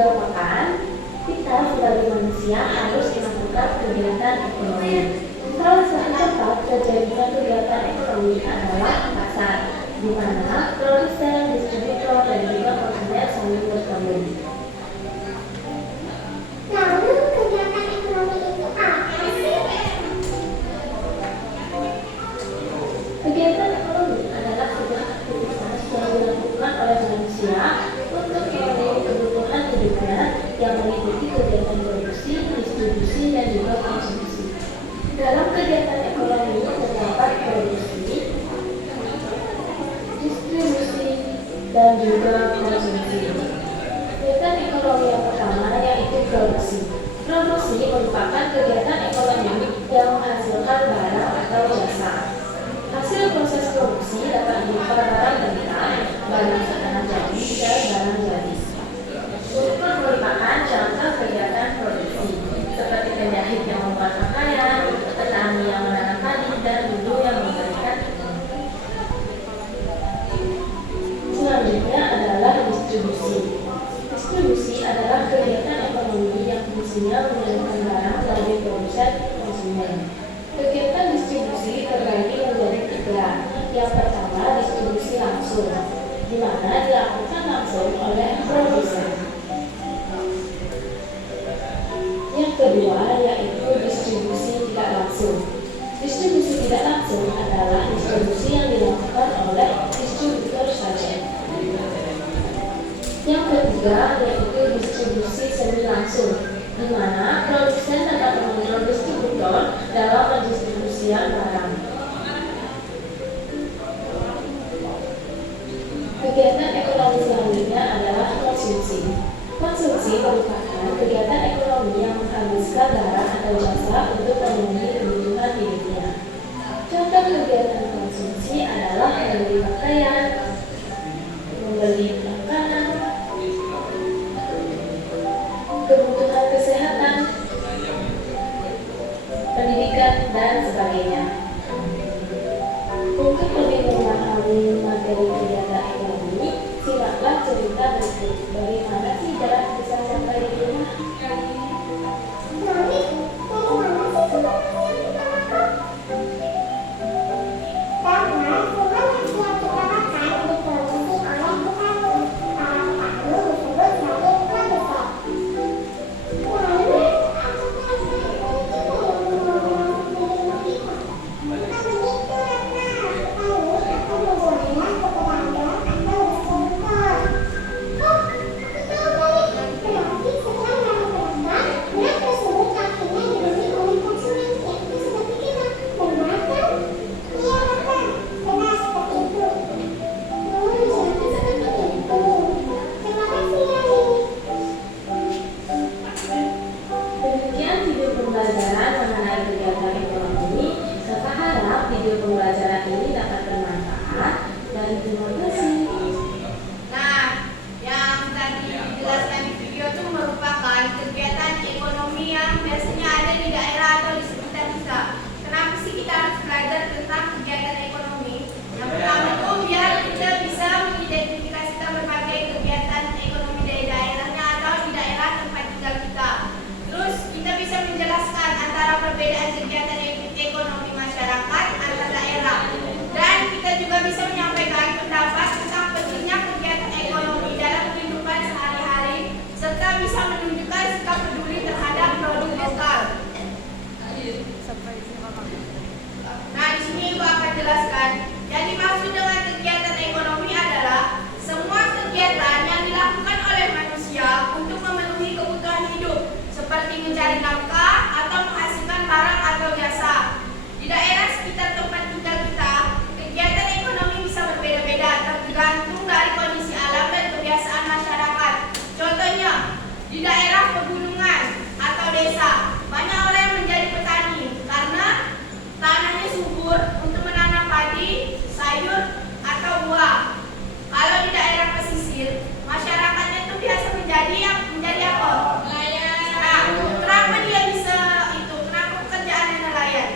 merupakan kita sebagai manusia harus melakukan kegiatan ekonomi. Salah satu tempat terjadinya kegiatan ekonomi adalah pasar, di mana produsen, distributor, dan juga konsumen saling bertemu. Lalu kegiatan ekonomi itu apa sih? Kegiatan ekonomi adalah sebuah aktivitas yang dilakukan oleh manusia untuk memenuhi kebutuhan hidupnya yang meliputi kegiatan produksi, distribusi, dan juga konsumsi. Dalam kegiatan ekonomi terdapat produksi, distribusi, dan juga konsumsi. Kegiatan ekonomi yang pertama yaitu produksi. Produksi merupakan kegiatan ekonomi yang menghasilkan barang atau jasa. Hasil proses produksi dapat berupa barang mentah, barang setengah jadi, dan barang jadi. Untuk merupakan contoh kegiatan produksi, seperti penjahit yang membuat pakaian, petani yang menanam padi, dan buruh yang memberikan. Selanjutnya adalah distribusi. Distribusi adalah kegiatan ekonomi yang fungsinya mengirimkan barang dari produsen ke konsumen. Kegiatan distribusi terbagi menjadi tiga. Yang pertama, distribusi langsung, di mana dilakukan langsung oleh produsen. Yang kedua, yaitu distribusi tidak langsung. Distribusi tidak langsung adalah distribusi yang dilakukan oleh distributor saja. Yang ketiga, yaitu distribusi semi langsung, di mana produsen dapat mengontrol distributor dalam pendistribusian barang. Kegiatan ekonomi selanjutnya adalah konsumsi. Konsumsi merupakan kegiatan ekonomi yang menghabiskan barang atau jasa untuk memenuhi kebutuhan hidupnya. Contoh kegiatan konsumsi adalah membeli pakaian, membeli makanan, kebutuhan kesehatan, pendidikan, dan sebagainya. Untuk lebih memahami materi kegiatan ekonomi, simaklah cerita berikut. Bagaimana sih jalan bisa sampai di rumah? Mami, dari mana sih sumber nasi yang kita makan? Bahwa sumber nasi yang kita makan diproduksi oleh petani. Para petani disebut sebagai produsen. Lalu, apakah saat ini kita yang mengelola sumber kita? Bukan begitu, Ratna. Petani akan menjualnya ke pedagang atau distributor. Oh, aku tahu balik. Berarti setelah dari pedagang, beras tersebut akhirnya dibeli oleh konsumen, yaitu seperti kita. Benar kan? Iya, Ratna. Benar seperti itu. Jadi seperti itu. Terima kasih, Yani. Demikian video pembelajaran mengenai kegiatan ekonomi. Saya harap video pembelajaran ini dapat bermanfaat dan terima kasih. Nah, yang tadi dijelaskan di video itu merupakan kegiatan ekonomi yang biasanya ada di daerah atau di sekitar kita. Kenapa sih kita harus belajar tentang kegiatan ekonomi? Yang pertama itu biar kita bisa mengidentifikasikan berbagai kegiatan ekonomi dari daerahnya atau di daerah tempat tinggal kita. Terus kita bisa menjelaskan antara perbedaan kegiatan ekonomi masyarakat antar daerah. Dan kita juga bisa menyampaikan pendapat tentang pentingnya kegiatan ekonomi dalam kehidupan sehari-hari, serta bisa menunjukkan sikap peduli terhadap produk lokal. Nah, di sini Ibu akan jelaskan. Yang dimaksud dengan kegiatan ekonomi adalah semua kegiatan yang dilakukan oleh manusia untuk memenuhi kebutuhan hidup, seperti mencari nafkah atau menghasilkan barang atau jasa. Di daerah sekitar tempat tinggal kita, kegiatan ekonomi bisa berbeda-beda tergantung dari kondisi alam dan kebiasaan masyarakat. Contohnya, di daerah pegunungan atau desa, banyak orang yang menjadi petani karena tanahnya subur untuk menanam padi, sayur, atau buah. Kalau di daerah pesisir, masyarakatnya itu biasa menjadi apa? Nelayan. Nah, kenapa dia bisa itu? Kenapa pekerjaannya nelayan?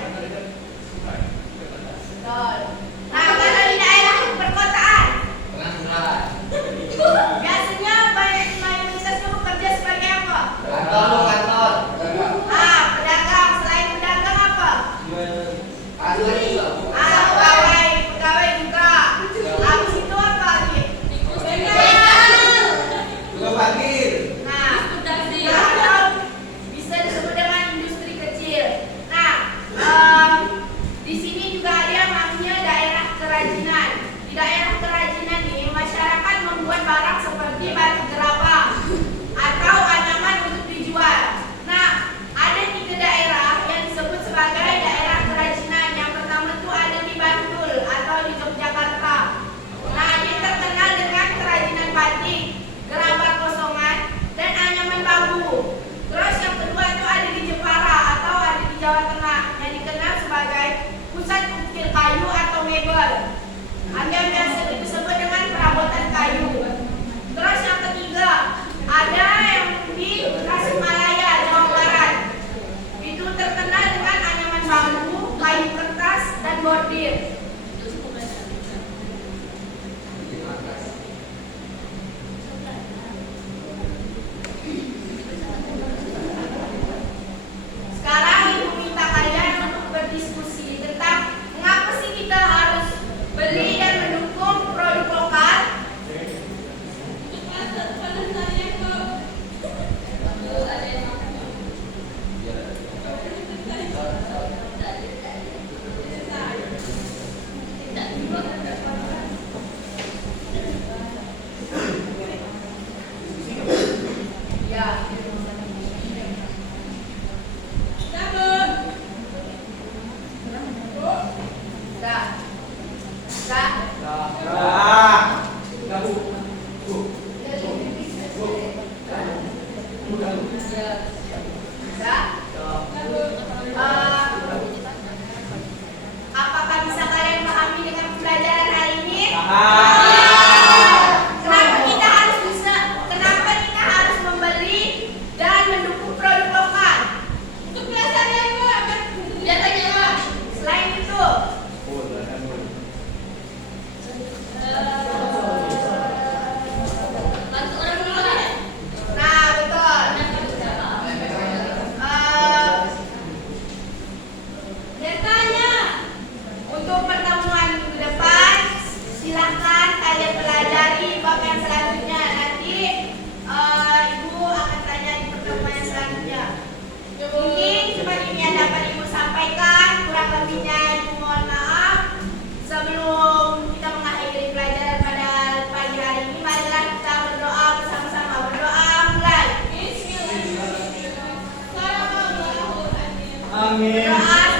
Ya. Apakah bisa kalian pahami dengan pembelajaran hari ini? Kenapa kita harus membeli dan mendukung produk lokal? Untuk pelestarian Pak. Selain itu, nah betul. Biasanya untuk pertemuan minggu depan, silahkan kalian pelajari bagian selanjutnya. Nanti Ibu akan tanya di pertemuan yang selanjutnya. Mungkin cuma ini yang dapat Ibu sampaikan. Kurang lebihnya Ibu mohon maaf. Sebelum kita mengakhiri pelajaran pada pagi hari ini, marilah kita berdoa bersama-sama. Berdoa mulai. Amin. Berdoa